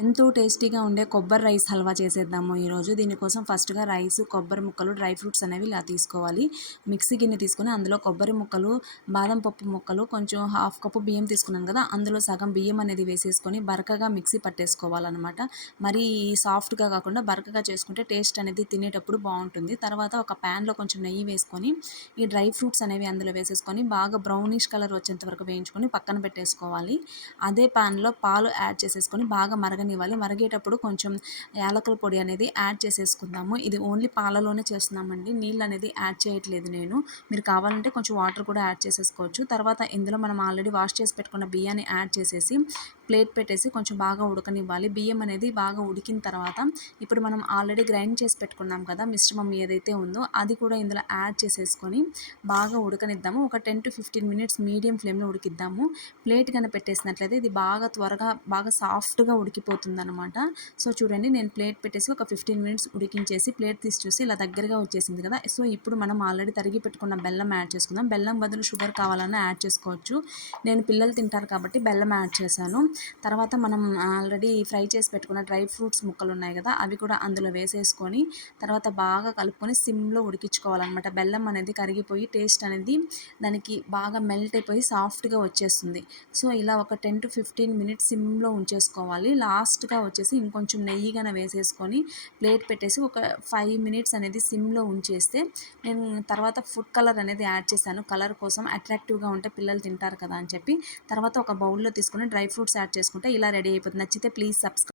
ఎంతో టేస్టీగా ఉండే కొబ్బరి రైస్ హల్వా చేసేద్దాము ఈరోజు. దీనికోసం ఫస్ట్‌గా రైసు, కొబ్బరి ముక్కలు, డ్రై ఫ్రూట్స్ అనేవి ఇలా తీసుకోవాలి. మిక్సీ గిన్నె తీసుకొని అందులో కొబ్బరి ముక్కలు, బాదం పప్పు ముక్కలు, కొంచెం హాఫ్ కప్పు బియ్యం తీసుకున్నాను కదా! అందులో సగం బియ్యం అనేది వేసేసుకొని బరకగా మిక్సీ పట్టేసుకోవాలనమాట. మరీ సాఫ్ట్‌గా కాకుండా బరకగా చేసుకుంటే టేస్ట్ అనేది తినేటప్పుడు బావుంటుంది. తర్వాత ఒక ప్యాన్‌లో కొంచెం నెయ్యి వేసుకొని, ఈ డ్రై ఫ్రూట్స్ అనేవి అందులో వేసేసుకొని బాగా బ్రౌనిష్ కలర్ వచ్చేంత వరకు వేయించుకొని పక్కన పెట్టేసుకోవాలి. అదే పాన్‌లో పాలు యాడ్ చేసేసుకొని బాగా మరగనివ్వాలి. మరిగేటప్పుడు కొంచెం యాలకుల పొడి అనేది యాడ్ చేసేసుకుందాము. ఇది ఓన్లీ పాలలోనే చేస్తున్నామండి. నీళ్ళనేది యాడ్ చేయట్లేదు నేను. మీరు కావాలంటే కొంచెం వాటర్ కూడా యాడ్ చేసేసుకోవచ్చు. తర్వాత ఇందులో మనం ఆల్రెడీ వాష్ చేసి పెట్టుకున్న బియ్యాన్ని యాడ్ చేసేసి ప్లేట్ పెట్టేసి కొంచెం బాగా ఉడకనివ్వాలి. బియ్యం అనేది బాగా ఉడికిన తర్వాత ఇప్పుడు మనం ఆల్రెడీ గ్రైండ్ చేసి పెట్టుకున్నాం కదా! మిశ్రమం ఏదైతే ఉందో అది కూడా ఇందులో యాడ్ చేసేసుకొని బాగా ఉడకనిద్దాము. ఒక 10-15 మినిట్స్ మీడియం ఫ్లేమ్‌లో ఉడికిద్దాము. ప్లేట్ గాని పెట్టేసినట్లయితే ఇది బాగా త్వరగా బాగా సాఫ్ట్‌గా ఉడికిపోతుందనమాట. సో, చూడండి నేను ప్లేట్ పెట్టేసి ఒక 15 మినిట్స్ ఉడికించేసి ప్లేట్ తీసి చూసి ఇలా దగ్గరగా వచ్చేసింది కదా! సో, ఇప్పుడు మనం ఆల్రెడీ తరిగి పెట్టుకున్న బెల్లం యాడ్ చేసుకుందాం. బెల్లం బదులు షుగర్ కావాలన్నా యాడ్ చేసుకోవచ్చు. నేను పిల్లలు తింటారు కాబట్టి బెల్లం యాడ్ చేశాను. తర్వాత మనం ఆల్రెడీ ఫ్రై చేసి పెట్టుకున్న డ్రై ఫ్రూట్స్ ముక్కలున్నాయి కదా! అవి కూడా అందులో వేసేసుకొని తర్వాత బాగా కలుపుకొని సిమ్‌లో ఉడికించుకోవాలనమాట. బెల్లం అనేది కరిగిపోయి టేస్ట్ అనేది దానికి బాగా మెల్ట్ అయిపోయి సాఫ్ట్‌గా వచ్చేస్తుంది. సో, ఇలా ఒక 10-15 మినిట్స్ సిమ్‌లో ఉంచేసుకోవాలి. లాస్ట్‌గా వచ్చేసి ఇంకొంచెం నెయ్యి గాన వేసేసుకొని ప్లేట్ పెట్టేసి ఒక 5 మినిట్స్ అనేది సిమ్‌లో ఉంచేస్తే నేను తర్వాత ఫుడ్ కలర్ అనేది యాడ్ చేశాను. కలర్ కోసం అట్రాక్టివ్‌గా ఉంటే పిల్లలు తింటారు కదా అని చెప్పి. తర్వాత ఒక బౌల్‌లో తీసుకొని డ్రై ఫ్రూట్స్ యాడ్ చేసుకుంటే ఇలా రెడీ అయిపోతుంది. నచ్చితే ప్లీజ్ సబ్స్క్రైబ్